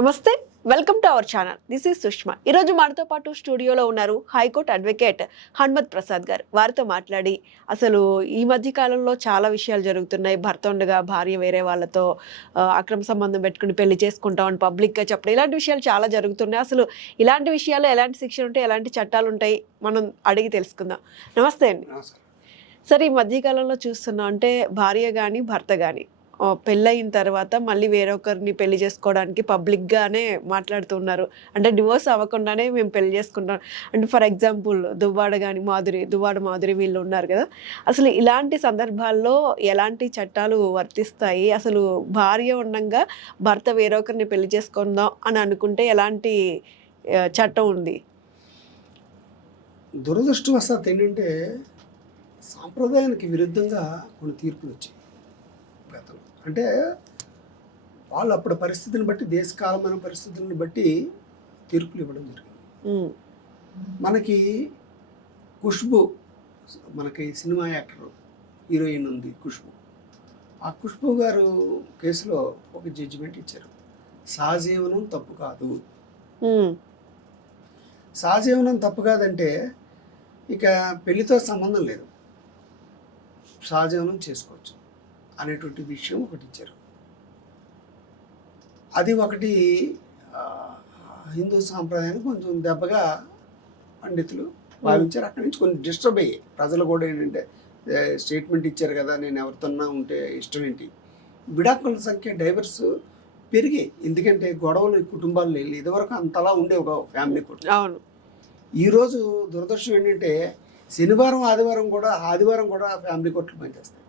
నమస్తే welcome to our channel this is Sushma ఈరోజు మనతో పాటు స్టూడియోలో ఉన్నారు హైకోర్టు అడ్వకేట్ హన్మత్ ప్రసాద్ గారు. వారితో మాట్లాడి అసలు ఈ మధ్య కాలంలో చాలా విషయాలు జరుగుతున్నాయి. భర్త ఉండగా భార్య వేరే వాళ్ళతో అక్రమ సంబంధం పెట్టుకుని పెళ్ళి చేసుకుంటామని పబ్లిక్గా చెప్పడం. ఇలాంటి విషయాలు చాలా జరుగుతున్నాయి. అసలు ఇలాంటి విషయాలు ఎలాంటి శిక్షలు ఉంటాయి ఎలాంటి చట్టాలు ఉంటాయి? మనం అడిగి తెలుసుకుందాం. నమస్తే అండి. సరే ఈ మధ్యకాలంలో చూస్తున్నాం అంటే భార్య కానీ భర్త కానీ పెళ్ళయిన తర్వాత మళ్ళీ వేరొకరిని పెళ్ళి చేసుకోవడానికి పబ్లిక్గానే మాట్లాడుతున్నారు. అంటే డివోర్స్ అవ్వకుండానే మేము పెళ్ళి చేసుకుంటాం. అంటే ఫర్ ఎగ్జాంపుల్ దువ్వాడ కానీ మాధురి దువ్వాడ మాధురి వీళ్ళు ఉన్నారు కదా. అసలు ఇలాంటి సందర్భాల్లో ఎలాంటి చట్టాలు వర్తిస్తాయి? అసలు భార్య ఉండగా భర్త వేరొకరిని పెళ్ళి చేసుకుందాం అని అనుకుంటే ఎలాంటి చట్టం ఉంది? దురదృష్టవశాత్ ఏంటంటే సాంప్రదాయానికి విరుద్ధంగా కొన్ని తీర్పులు వచ్చాయి గతంలో. అంటే వాళ్ళు అప్పుడు పరిస్థితిని బట్టి దేశకాలమైన పరిస్థితులను బట్టి తీర్పులు ఇవ్వడం జరిగింది. మనకి ఖుష్బు మనకి సినిమా యాక్టర్ హీరోయిన్ ఉంది ఖుష్బు. ఆ ఖుష్బు గారు కేసులో ఒక జడ్జిమెంట్ ఇచ్చారు. సహజీవనం తప్పు కాదు. సహజీవనం తప్పు కాదంటే ఇక పెళ్ళితో సంబంధం లేదు. సహజీవనం చేసుకోవచ్చు. అనేటువంటి విషయం ఒకటి ఇచ్చారు అది ఒకటి హిందూ సాంప్రదాయానికి కొంచెం దెబ్బగా పండితులు భావించారు. అక్కడి నుంచి కొన్ని డిస్టర్బ్ అయ్యాయి. ప్రజలు కూడా ఏంటంటే స్టేట్మెంట్ ఇచ్చారు కదా నేను ఎవరితోన్నా ఉంటే ఇష్టం ఏంటి? విడాకుల సంఖ్య డైవర్స్ పెరిగాయి. ఎందుకంటే గొడవలు కుటుంబాలు లేవు ఇదివరకు అంతలా ఉండే ఒక ఫ్యామిలీ కుటుంబం ఈరోజు దురదృష్టం ఏంటంటే శనివారం ఆదివారం కూడా ఆదివారం కూడా ఫ్యామిలీ కోర్టులు పనిచేస్తాయి.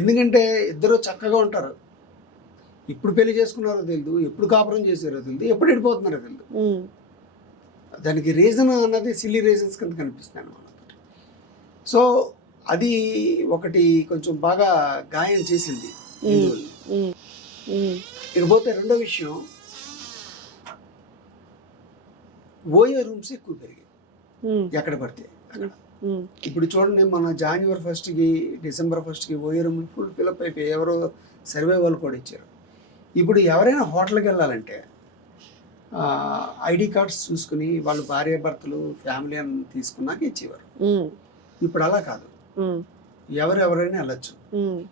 ఎందుకంటే ఇద్దరు చక్కగా ఉంటారు. ఇప్పుడు పెళ్ళి చేసుకున్నారో తెలియదు ఎప్పుడు కాపురం చేశారో తెలియదు ఎప్పుడు వెళ్ళిపోతున్నారో తెలియదు. దానికి రీజన్ అన్నది సిల్లీ రీజన్స్ కింద కనిపిస్తాయి అన్నమాట. సో అది ఒకటి కొంచెం బాగా గాయం చేసింది ఇకపోతే రెండో విషయం ఓయో రూమ్స్ ఎక్కువ పెరిగాయి. ఎక్కడ పడితే అక్కడ. ఇప్పుడు చూడండి మన జనవరి ఫస్ట్కి డిసెంబర్ ఫస్ట్కి ఓయో రూమ్ ఫుల్ ఫిలప్ అయిపోయి ఎవరో సర్వే వాళ్ళు కూడా ఇచ్చారు. ఇప్పుడు ఎవరైనా హోటల్కి వెళ్ళాలంటే ఐడి కార్డ్స్ చూసుకుని వాళ్ళు భార్య భర్తలు ఫ్యామిలీ అని తీసుకున్నాక ఇచ్చేవారు. ఇప్పుడు అలా కాదు. ఎవరు ఎవరైనా వెళ్ళొచ్చు.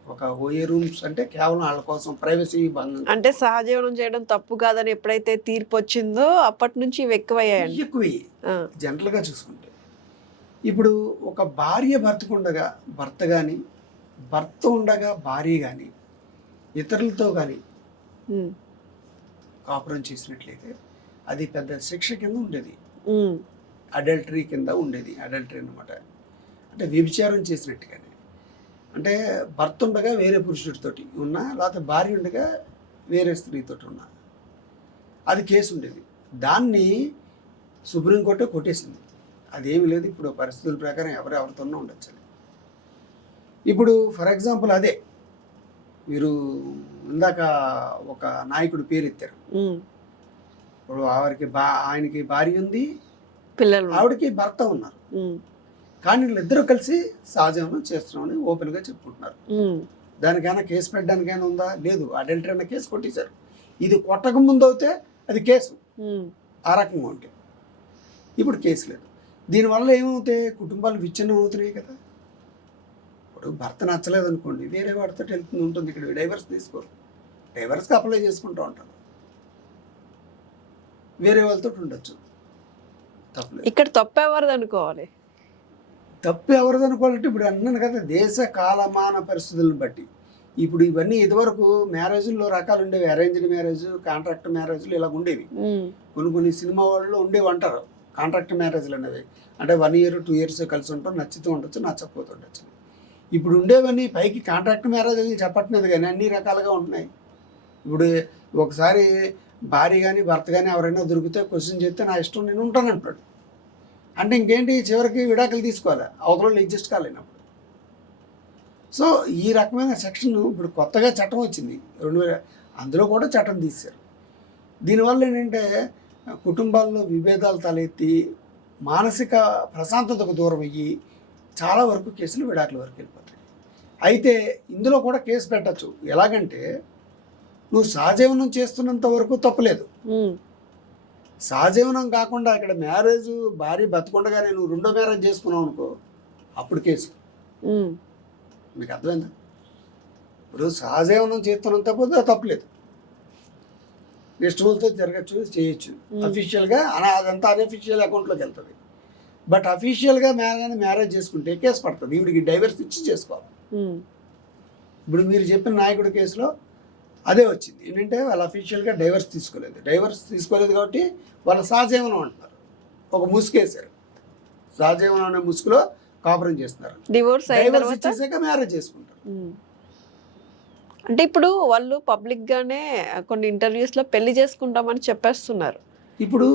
ఒక ఓఏ రూమ్స్ అంటే కేవలం వాళ్ళ కోసం ప్రైవసీ భంగం అంటే సహజీవనం చేయడం తప్పు కాదని ఎప్పుడైతే తీర్పు వచ్చిందో అప్పటి నుంచి ఇవి ఎక్కువయ్యాయండి. ఎక్కువ ఆ, జనరల్గా చూసుకుంటే. ఇప్పుడు ఒక భార్య భర్తకు ఉండగా భర్త కానీ భర్త ఉండగా భార్య కానీ ఇతరులతో కానీ కాపురం చేసినట్లయితే అది పెద్ద శిక్ష కింద ఉండేది. అడల్టరీ కింద ఉండేది. అడల్టరీ అనమాట అంటే వ్యభిచారం చేసినట్టుగానే. అంటే భర్త ఉండగా వేరే పురుషుడితోటి ఉన్నా లేకపోతే భార్య ఉండగా వేరే స్త్రీతోటి ఉన్నా. అది కేసు ఉండేది. దాన్ని సుప్రీంకోర్టే కొట్టేసింది. అదేమి లేదు. ఇప్పుడు పరిస్థితుల ప్రకారం ఎవరు ఎవరితోనో ఉండొచ్చు. ఇప్పుడు ఫర్ ఎగ్జాంపుల్ అదే. మీరు ఇందాక ఒక నాయకుడు పేరు ఎత్తారు. ఇప్పుడు ఆవిడకి బా ఆయనకి భార్య ఉంది. పిల్లలు ఆవిడకి భర్త ఉన్నారు. కానీ వీళ్ళిద్దరూ కలిసి సహజీవనం చేస్తున్నామని ఓపెన్గా చెప్పుకుంటున్నారు. ఉమ్, దానికైనా కేసు పెట్టడానికైనా ఉందా? లేదు. అడల్టరీ అన్న కేసు కొట్టేశారు. ఇది కొట్టక ముందు అవుతే అది కేసు. ఆ రకంగా ఉంటే. ఇప్పుడు కేసు లేదు. దీనివల్ల ఏమవుతాయి? కుటుంబాలు విచ్ఛిన్నం అవుతున్నాయి కదా. ఇప్పుడు భర్త నచ్చలేదు అనుకోండి వేరే వాడితో వెళ్తుంది ఉంటుంది. ఇక్కడ డైవర్స్ తీసుకోరు. డైవర్స్కి అప్లై చేసుకుంటూ ఉంటారు. వేరే వాళ్ళతో ఉండొచ్చు. తప్పలేదు ఇక్కడ తప్పు ఎవరిది అనుకోవాలి? తప్పు ఎవరిది అనుకోవాలంటే ఇప్పుడు అన్నాను కదా దేశ కాలమాన పరిస్థితులను బట్టి. ఇప్పుడు ఇవన్నీ ఇదివరకు మ్యారేజ్లో రకాలు ఉండేవి అరేంజ్డ్ మ్యారేజ్ కాంట్రాక్ట్ మ్యారేజ్లు ఇలా ఉండేవి కొన్ని కొన్ని సినిమా వాళ్ళు ఉండేవి అంటారు కాంట్రాక్ట్ మ్యారేజ్లు అనేవి. అంటే వన్ ఇయర్ టూ ఇయర్స్ కలిసి ఉంటాం నచ్చుతూ ఉండొచ్చు నచ్చకపోతూ ఉండొచ్చు. ఇప్పుడు ఉండేవన్నీ పైకి కాంట్రాక్ట్ మ్యారేజ్ అని చెప్పట్లేదు కానీ అన్ని రకాలుగా ఉంటున్నాయి. ఇప్పుడు ఒకసారి భార్య కానీ భర్త కానీ ఎవరైనా దొరికితే క్వశ్చన్ చేస్తే నా ఇష్టం నేను ఉంటాను అంటాడు. అంటే ఇంకేంటి చివరికి విడాకులు తీసుకోవాలి. అవతల ఎగ్జిస్ట్ కాలేనప్పుడు. సో ఈ రకమైన సెక్షన్ ఇప్పుడు కొత్తగా చట్టం వచ్చింది. రెండు వేల అందులో కూడా చట్టం తీశారు. దీనివల్ల ఏంటంటే కుటుంబాల్లో విభేదాలు తలెత్తి మానసిక ప్రశాంతతకు దూరం అయ్యి చాలా వరకు కేసులు విడాకుల వరకు వెళ్ళిపోతాయి. అయితే ఇందులో కూడా కేసు పెట్టచ్చు. ఎలాగంటే నువ్వు సహజీవనం చేస్తున్నంత వరకు తప్పలేదు సహజీవనం కాకుండా ఇక్కడ మ్యారేజ్ భార్య బతకుండగానే నువ్వు రెండో మ్యారేజ్ చేసుకున్నావు అనుకో అప్పుడు కేసు. మీకు అర్థమైందా? ఇప్పుడు సహజీవనం చేస్తున్నంత పోతే తప్పలేదు ఇష్టంతో జరగచ్చు చేయొచ్చు. అఫీషియల్గా అలా అదంతా అన్అఫీషియల్ అకౌంట్లోకి వెళ్తుంది. బట్ అఫీషియల్గా మ్యారేజ్ మ్యారేజ్ చేసుకుంటే కేసు పడుతుంది. ఈవిడికి డైవర్స్ ఇచ్చి చేసుకోవాలి. ఇప్పుడు మీరు చెప్పిన నాయకుడి కేసులో అదే వచ్చింది. ఏంటంటే వాళ్ళు అఫీషియల్గా డైవర్స్ తీసుకోలేదు. డైవర్స్ తీసుకోలేదు కాబట్టి వాళ్ళు సహజీవనం అంటున్నారు. ఒక ముసుగేశారు సహజీవనం అనే ముసుగులో కాపురం చేస్తున్నారు. డివోర్స్ ఇచ్చేసాక మ్యారేజ్ చేసుకుంటారు. అంటే ఇప్పుడు వాళ్ళు పబ్లిక్ గానే కొన్ని ఇంటర్వ్యూస్లో పెళ్ళి చేసుకుంటామని చెప్పేస్తున్నారు. ఇప్పుడు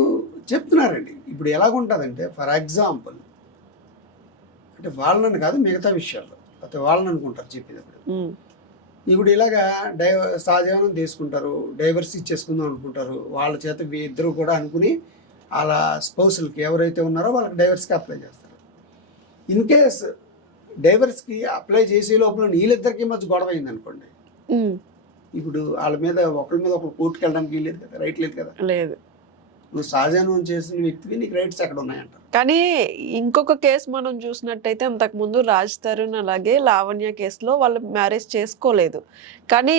చెప్తున్నారండి. ఇప్పుడు ఎలాగుంటుందంటే ఫర్ ఎగ్జాంపుల్ అంటే వాళ్ళని కాదు మిగతా విషయాల్లో లేకపోతే వాళ్ళని అనుకుంటారు చెప్పేటప్పుడు. ఉమ్, ఇప్పుడు ఇలాగా డైవ సహజీవనం తీసుకుంటారు డైవర్స్ ఇచ్చేసుకుందాం అనుకుంటారు వాళ్ళ చేత వీ- ఇద్దరు కూడా అనుకుని అలా స్పౌసులకి ఎవరైతే ఉన్నారో వాళ్ళకి డైవర్స్కి అప్లై చేస్తారు. ఇన్ కేస్ డైవర్స్కి అప్లై చేసే లోపల వీళ్ళిద్దరికి మధ్య గొడవ అయింది అనుకోండి ఇప్పుడు వాళ్ళ మీద ఒకరి మీద ఒకరు కోర్టుకు వెళ్ళడానికి వీల్లేదు కదా రైట్ లేదు కదా. లేదు. నువ్వు సహజీవనం చేసిన వ్యక్తివి నీకు రైట్స్ ఎక్కడ ఉన్నాయంటారు? కానీ ఇంకొక కేసు మనం చూసినట్టయితే అంతకు ముందు రాజ్ తరుణ్ అలాగే లావణ్య కేసులో వాళ్ళు మ్యారేజ్ చేసుకోలేదు. కానీ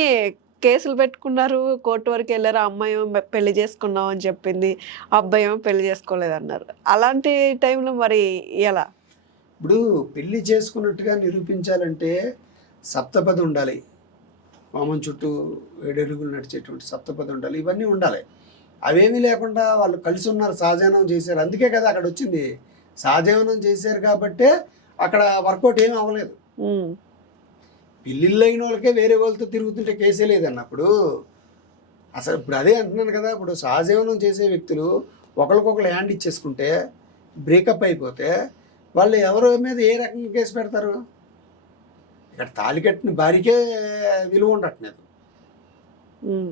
కేసులు పెట్టుకున్నారు కోర్టు వరకు వెళ్ళారు అమ్మాయి ఏమో పెళ్ళి చేసుకున్నాం అని చెప్పింది అబ్బాయి ఏమో పెళ్ళి చేసుకోలేదు అన్నారు. అలాంటి టైంలో మరి ఎలా? ఇప్పుడు పెళ్ళి చేసుకున్నట్టుగా నిరూపించాలంటే సప్తపది ఉండాలి. వామన్ చుట్టూ ఏడెరుగులు నడిచేటువంటి సప్తపది ఉండాలి ఇవన్నీ ఉండాలి. అవేమీ లేకుండా వాళ్ళు కలిసి ఉన్నారు సహజీవనం చేశారు. అందుకే కదా అక్కడ వచ్చింది. సహజీవనం చేశారు కాబట్టే అక్కడ వర్కౌట్ ఏమీ అవ్వలేదు. పెళ్ళిళ్ళు అయిన వాళ్ళకే వేరే వాళ్ళతో తిరుగుతుంటే కేసే లేదన్నప్పుడు. అసలు ఇప్పుడు అదే అంటున్నాను కదా ఇప్పుడు సహజీవనం చేసే వ్యక్తులు ఒకరికొకరు హ్యాండ్ ఇచ్చేసుకుంటే బ్రేకప్ అయిపోతే వాళ్ళు ఎవరి మీద ఏ రకంగా కేసు పెడతారు? ఇక్కడ తాళి కట్టిన భార్యకే విలువ ఉండట్లేదు.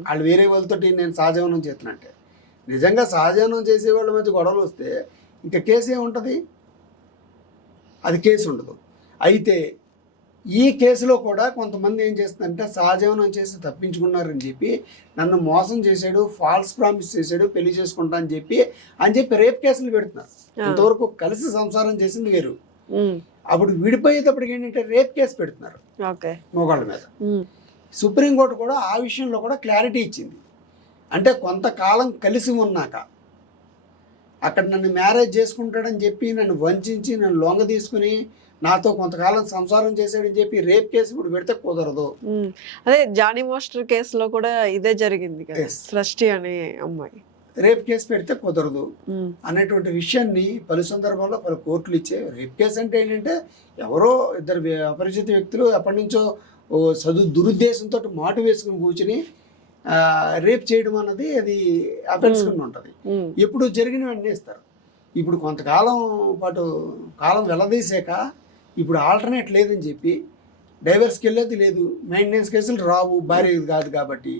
వాళ్ళు వేరే వాళ్ళతో నేను సహజీవనం చేస్తున్నట్టే నిజంగా సహజీవనం చేసే వాళ్ళ మధ్య గొడవలు వస్తే ఇంకా కేసు ఏముంటుంది? అది కేసు ఉండదు. అయితే ఈ కేసులో కూడా కొంతమంది ఏం చేస్తుందంటే సహజీవనం చేసి తప్పించుకున్నారని చెప్పి నన్ను మోసం చేశాడు ఫాల్స్ ప్రామిస్ చేశాడు పెళ్ళి చేసుకుంటా అని చెప్పి అని చెప్పి రేప్ కేసులు పెడుతున్నారు. ఇంతవరకు కలిసి సంసారం చేసింది వేరు. అప్పుడు విడిపోయేటప్పటికి ఏంటంటే రేప్ కేసు పెడుతున్నారు ఓకే. మొగాళ్ళ మీద. సుప్రీంకోర్టు కూడా ఆ విషయంలో కూడా క్లారిటీ ఇచ్చింది. అంటే కొంతకాలం కలిసి ఉన్నాక అక్కడ నన్ను మ్యారేజ్ చేసుకుంటాడని చెప్పి నన్ను వంచి నన్ను లొంగ తీసుకుని నాతో కొంతకాలం సంసారం చేశాడని చెప్పి రేప్ కేసు ఇప్పుడు పెడితే కుదరదు. అదే జానీ మాస్టర్ కేసులో కూడా ఇదే జరిగింది కదా. సృష్టి అనే అమ్మాయి. రేప్ కేసు పెడితే కుదరదు అనేటువంటి విషయాన్ని పలు సందర్భాల్లో పలు కోర్టులు ఇచ్చే రేప్ కేసు అంటే ఏంటంటే ఎవరో ఇద్దరు అపరిచిత వ్యక్తులు ఎప్పటి నుంచో చదువు దురుద్దేశంతో మాటు వేసుకుని కూర్చుని రేప్ చేయడం అన్నది అది అఫెన్స్ కింద ఉంటుంది. ఎప్పుడు జరిగిన వెంటనే ఇస్తారు. ఇప్పుడు కొంతకాలం పాటు కాలం వెళ్ళదీసాక ఇప్పుడు ఆల్టర్నేట్ లేదని చెప్పి డైవర్స్కి వెళ్ళేది లేదు. మెయింటెనెన్స్ కేసులు రావు. ఇది కాదు కాబట్టి.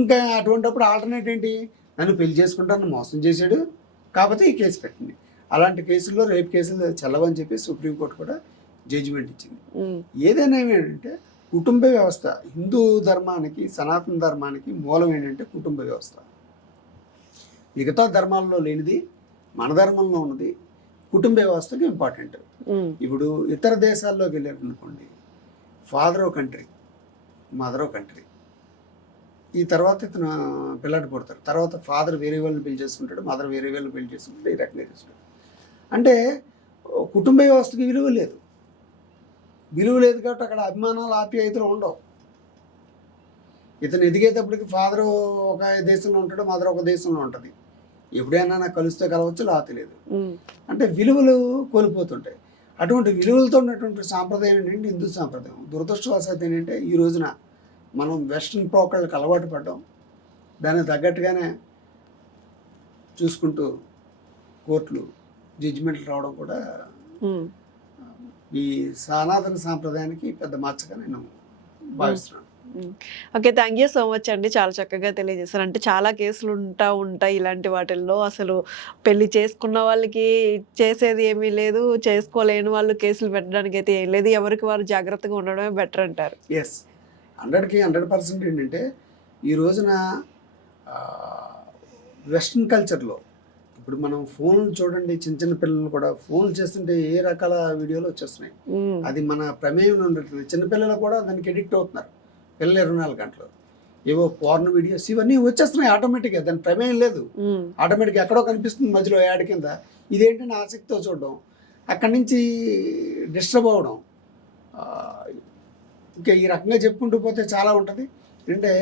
ఇంకా అటువంటిప్పుడు ఆల్టర్నేట్ ఏంటి? నన్ను పెళ్ళి చేసుకుంటాను మోసం చేశాడు కాకపోతే ఈ కేసు పెట్టింది. అలాంటి కేసుల్లో రేప్ కేసులు చెల్లవని చెప్పి సుప్రీంకోర్టు కూడా జడ్జిమెంట్ ఇచ్చింది. ఏదైనా ఏంటంటే కుటుంబ వ్యవస్థ హిందూ ధర్మానికి సనాతన ధర్మానికి మూలం ఏంటంటే కుటుంబ వ్యవస్థ. మిగతా ధర్మాల్లో లేనిది మన ధర్మంలో ఉన్నది కుటుంబ వ్యవస్థకి ఇంపార్టెంట్ ఇప్పుడు ఇతర దేశాల్లోకి వెళ్ళారు అనుకోండి ఫాదర్ కంట్రీ మదర్ కంట్రీ ఈ తర్వాత ఇతను పిల్లాడు పుడతారు తర్వాత ఫాదర్ వేరే వాళ్ళని పెళ్ళి చేసుకుంటాడు మదర్ వేరే వాళ్ళని పెళ్ళి చేసుకుంటాడు ఈ రకంగా చేసుకుంటాడు. అంటే కుటుంబ వ్యవస్థకి విలువ లేదు. విలువ లేదు కాబట్టి అక్కడ అభిమానాలు ఆప్యాయతలు ఉండవు. ఇతను ఎదిగేటప్పటికి ఫాదర్ ఒక దేశంలో ఉంటాడు మదర్ ఒక దేశంలో ఉంటుంది. ఎప్పుడైనా నాకు కలుస్తే కలవచ్చు లేకపోతే లేదు. అంటే విలువలు కోల్పోతుంటాయి. అటువంటి విలువలతో ఉన్నటువంటి సాంప్రదాయం ఏంటంటే హిందూ సాంప్రదాయం. దురదృష్టవశాత్తు ఏంటంటే ఈ రోజున మనం వెస్ట్రన్ ప్రోకళ్ళకి అలవాటు పడ్డాం. దానికి తగ్గట్టుగానే చూసుకుంటూ కోర్టులు జడ్జిమెంట్లు రావడం కూడా. ఈ సనాతన సాంప్రదాయానికి పెద్ద మచ్చగా నేను భావిస్తున్నాను. Okay thank you so much అండి. చాలా చక్కగా తెలియజేశారు. అంటే చాలా కేసులు ఉంటా ఉంటాయి ఇలాంటి వాటిల్లో అసలు పెళ్ళి చేసుకున్న వాళ్ళకి చేసేది ఏమీ లేదు. చేసుకోలేని వాళ్ళు కేసులు పెట్టడానికి అయితే ఏం లేదు. ఎవరికి వారు జాగ్రత్తగా ఉండడమే బెటర్ అంటారు. ఎస్ హండ్రెడ్కి హండ్రెడ్ పర్సెంట్ ఏంటంటే ఈ రోజున వెస్ట్రన్ కల్చర్లో ఇప్పుడు మనం ఫోన్లు చూడండి చిన్న చిన్న పిల్లలు కూడా ఫోన్లు చేస్తుంటే ఏ రకాల వీడియోలు వచ్చేస్తున్నాయి? అది మన ప్రమేయం ఉండట్లేదు చిన్నపిల్లలు కూడా దానికి ఎడిక్ట్ అవుతున్నారు. పిల్లలు ఇరవై నాలుగు గంటలు. ఏవో పోర్న్ వీడియోస్ ఇవన్నీ వచ్చేస్తున్నాయి ఆటోమేటిక్గా దాని ప్రమేయం లేదు. ఆటోమేటిక్గా ఎక్కడో కనిపిస్తుంది మధ్యలో యాడ్ కింద. ఇదేంటని ఆసక్తితో చూడడం అక్కడి నుంచి డిస్టర్బ్ అవ్వడం ఇంకా ఈ రకంగా చెప్పుకుంటూ పోతే చాలా ఉంటుంది. అంటే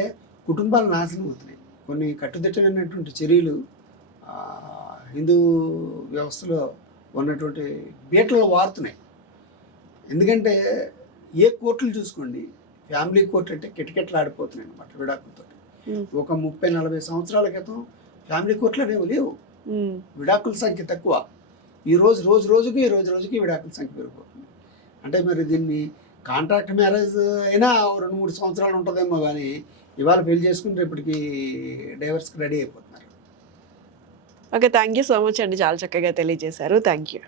కుటుంబాలు నాశనం అవుతున్నాయి. కొన్ని కట్టుదిట్టమైనటువంటి చర్యలు హిందూ వ్యవస్థలో ఉన్నటువంటి బీటలు వారుతున్నాయి. ఎందుకంటే ఏ కోర్టులు చూసుకోండి ఫ్యామిలీ కోర్టు అంటే కిటకిటలు ఆడిపోతున్నాయి అనమాట విడాకులతో ఒక ముప్పై నలభై సంవత్సరాల క్రితం ఫ్యామిలీ కోర్టులు అనేవి లేవు. విడాకుల సంఖ్య తక్కువ. ఈ రోజు రోజు రోజుకి రోజు రోజుకి విడాకుల సంఖ్య పెరిగిపోతుంది. అంటే మరి దీన్ని కాంట్రాక్ట్ మ్యారేజ్ అయినా రెండు మూడు సంవత్సరాలు ఉంటుందేమో కానీ ఇవాళ పెళ్ళి చేసుకుని రేపటికి డైవర్స్కి రెడీ అయిపోతున్నారు. Okay thank you so much అండి. చాలా చక్కగా తెలియజేశారు. Thank you